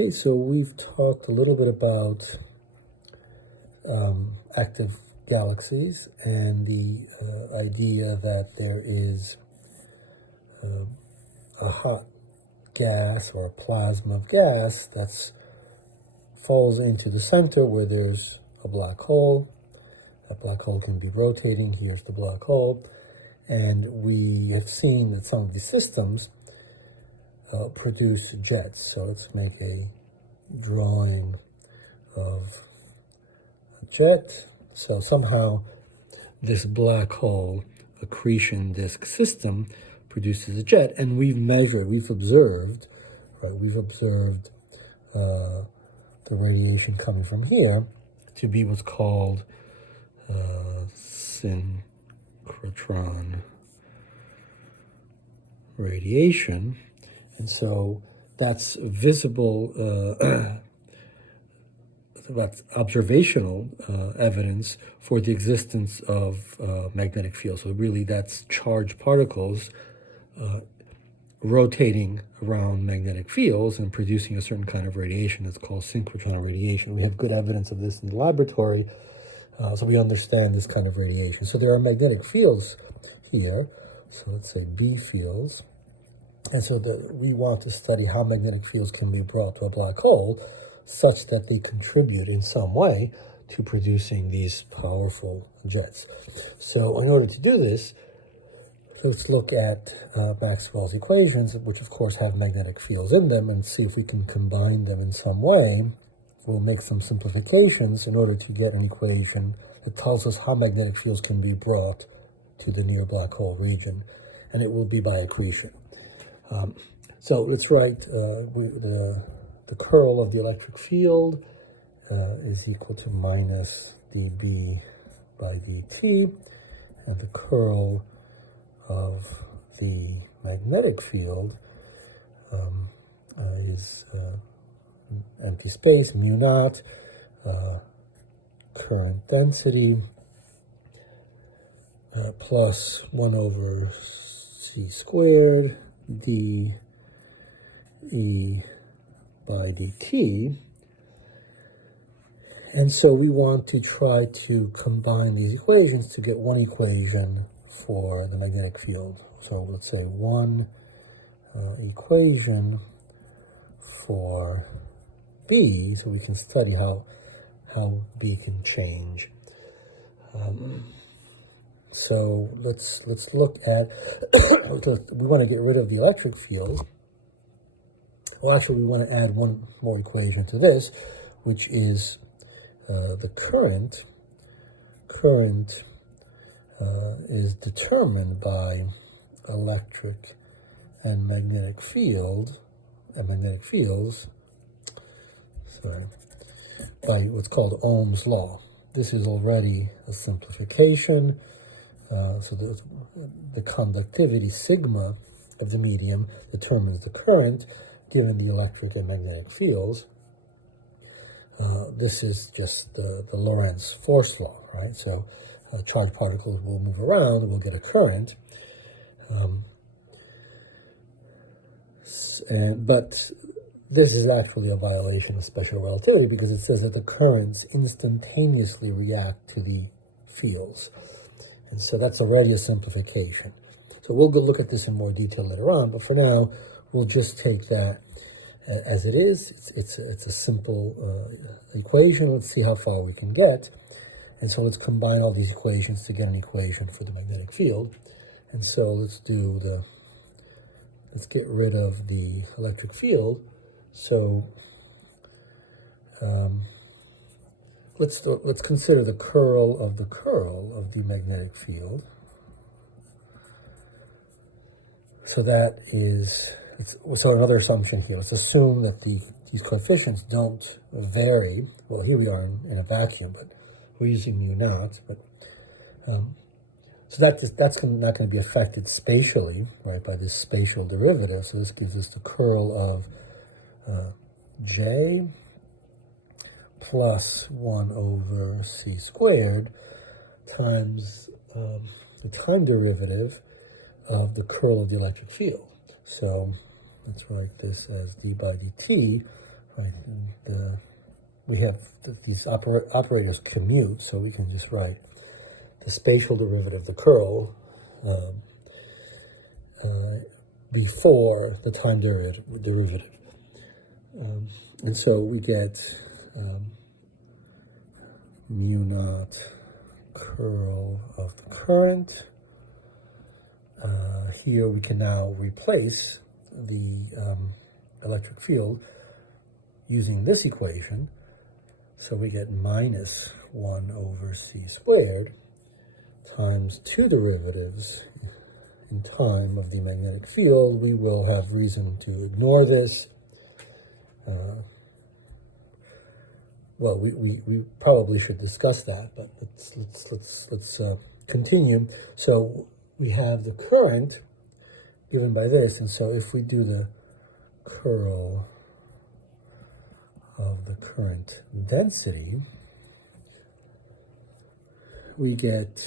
Okay, so we've talked a little bit about active galaxies and the idea that there is a hot gas or a plasma of gas that falls into the center where there's a black hole. That black hole can be rotating. Here's the black hole. And we have seen that some of these systems produce jets. So let's make a drawing of a jet. So somehow this black hole accretion disk system produces a jet, and we've observed the radiation coming from here to be what's called synchrotron radiation. And so that's visible, that's observational evidence for the existence of magnetic fields. So really that's charged particles rotating around magnetic fields and producing a certain kind of radiation that's called synchrotron radiation. We have good evidence of this in the laboratory, so we understand this kind of radiation. So there are magnetic fields here, so let's say B fields. And so we want to study how magnetic fields can be brought to a black hole such that they contribute in some way to producing these powerful jets. So in order to do this, let's look at Maxwell's equations, which of course have magnetic fields in them, and see if we can combine them in some way. We'll make some simplifications in order to get an equation that tells us how magnetic fields can be brought to the near black hole region, and it will be by accretion. So let's write the curl of the electric field is equal to minus dB by dt, and the curl of the magnetic field is empty space, mu naught, current density, plus 1 over c squared dE by dt. And so we want to try to combine these equations to get one equation for the magnetic field. So let's say one equation for B, so we can study how B can change. So let's look at, we want to get rid of the electric field. Well, actually, we want to add one more equation to this, which is the current. Current is determined by electric and magnetic fields, by what's called Ohm's law. This is already a simplification. So the conductivity sigma of the medium determines the current given the electric and magnetic fields. This is just the Lorentz force law, right? So charged particles will move around and we'll get a current. But this is actually a violation of special relativity because it says that the currents instantaneously react to the fields. And so that's already a simplification. So we'll go look at this in more detail later on, but for now, we'll just take that as it is. It's a simple equation. Let's see how far we can get. And so let's combine all these equations to get an equation for the magnetic field. And so let's get rid of the electric field. So let's consider the curl of the magnetic field. So that is, so another assumption here, let's assume that these coefficients don't vary. Well, here we are in a vacuum, but we're using mu naught. But so that's not going to be affected spatially, right, by this spatial derivative. So this gives us the curl of J plus 1 over c squared times the time derivative of the curl of the electric field. So let's write this as d by dt right? We have these operators commute, so we can just write the spatial derivative, the curl, before the time derivative. And so we get mu naught curl of the current. Here we can now replace the electric field using this equation. So we get minus 1 over c squared times two derivatives in time of the magnetic field. We will have reason to ignore this. Well, we probably should discuss that, but let's continue. So we have the current given by this, and so if we do the curl of the current density, we get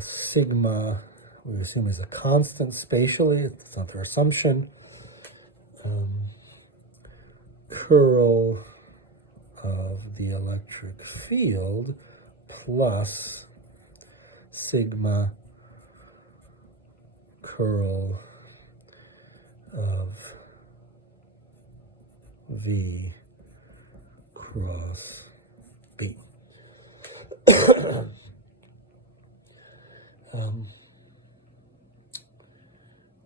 sigma, we assume is a constant spatially, it's not our assumption, curl of the electric field plus sigma curl of V cross B.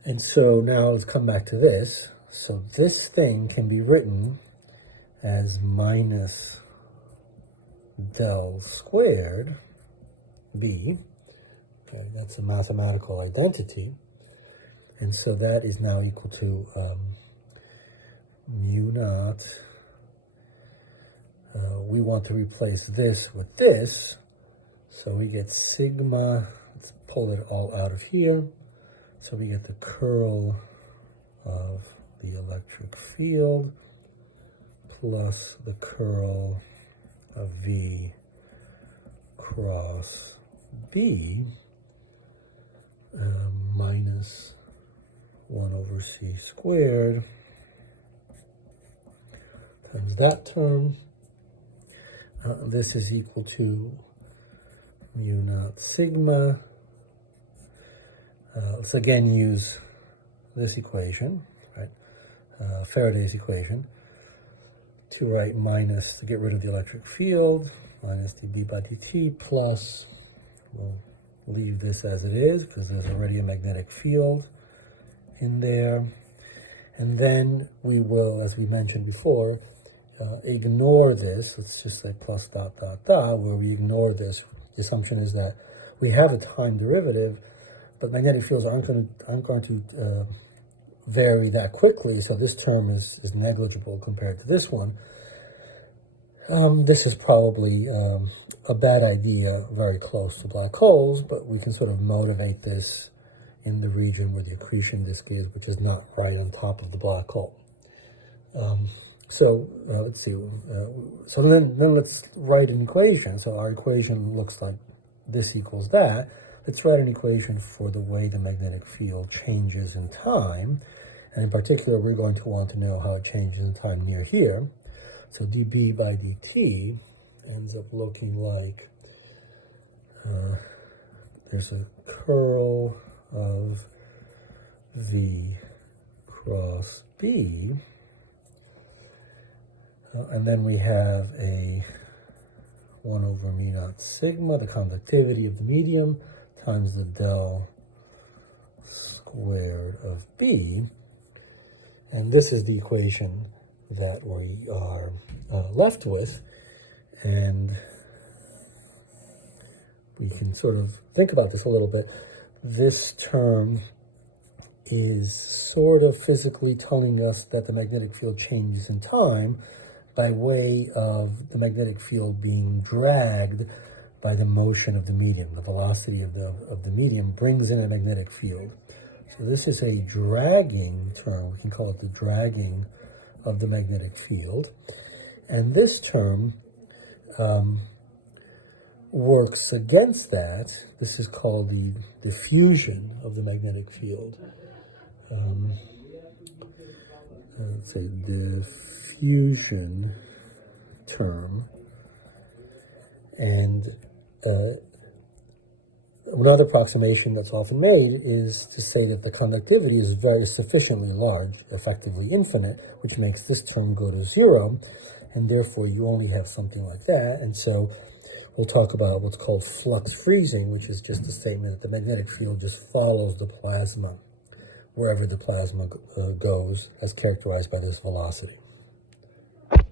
And so now let's come back to this. So this thing can be written as minus del squared B. Okay, that's a mathematical identity. And so that is now equal to mu naught. We want to replace this with this. So we get sigma, let's pull it all out of here. So we get the curl of the electric field plus the curl of V cross B minus 1 over c squared times that term. This is equal to mu naught sigma. Let's again use this equation, right? Faraday's equation, to write minus, to get rid of the electric field, minus dB by dt plus, we'll leave this as it is because there's already a magnetic field in there. And then we will, as we mentioned before, ignore this. Let's just say plus dot dot dot, where we ignore this. The assumption is that we have a time derivative, but magnetic fields aren't going to vary that quickly, so this term is negligible compared to this one. This is probably a bad idea very close to black holes, but we can sort of motivate this in the region where the accretion disk is, which is not right on top of the black hole. So let's see. So then let's write an equation. So our equation looks like this equals that. Let's write an equation for the way the magnetic field changes in time. And in particular, we're going to want to know how it changes in time near here. So dB by dt ends up looking like there's a curl of V cross B. And then we have a 1 over mu naught sigma, the conductivity of the medium, times the del squared of B. And this is the equation that we are left with. And we can sort of think about this a little bit. This term is sort of physically telling us that the magnetic field changes in time by way of the magnetic field being dragged by the motion of the medium. The velocity of the medium brings in a magnetic field. So this is a dragging term. We can call it the dragging of the magnetic field. And this term works against that. This is called the diffusion of the magnetic field. let's say diffusion term. And another approximation that's often made is to say that the conductivity is very sufficiently large, effectively infinite, which makes this term go to zero, and therefore you only have something like that. And so we'll talk about what's called flux freezing, which is just a statement that the magnetic field just follows the plasma wherever the plasma goes, as characterized by this velocity.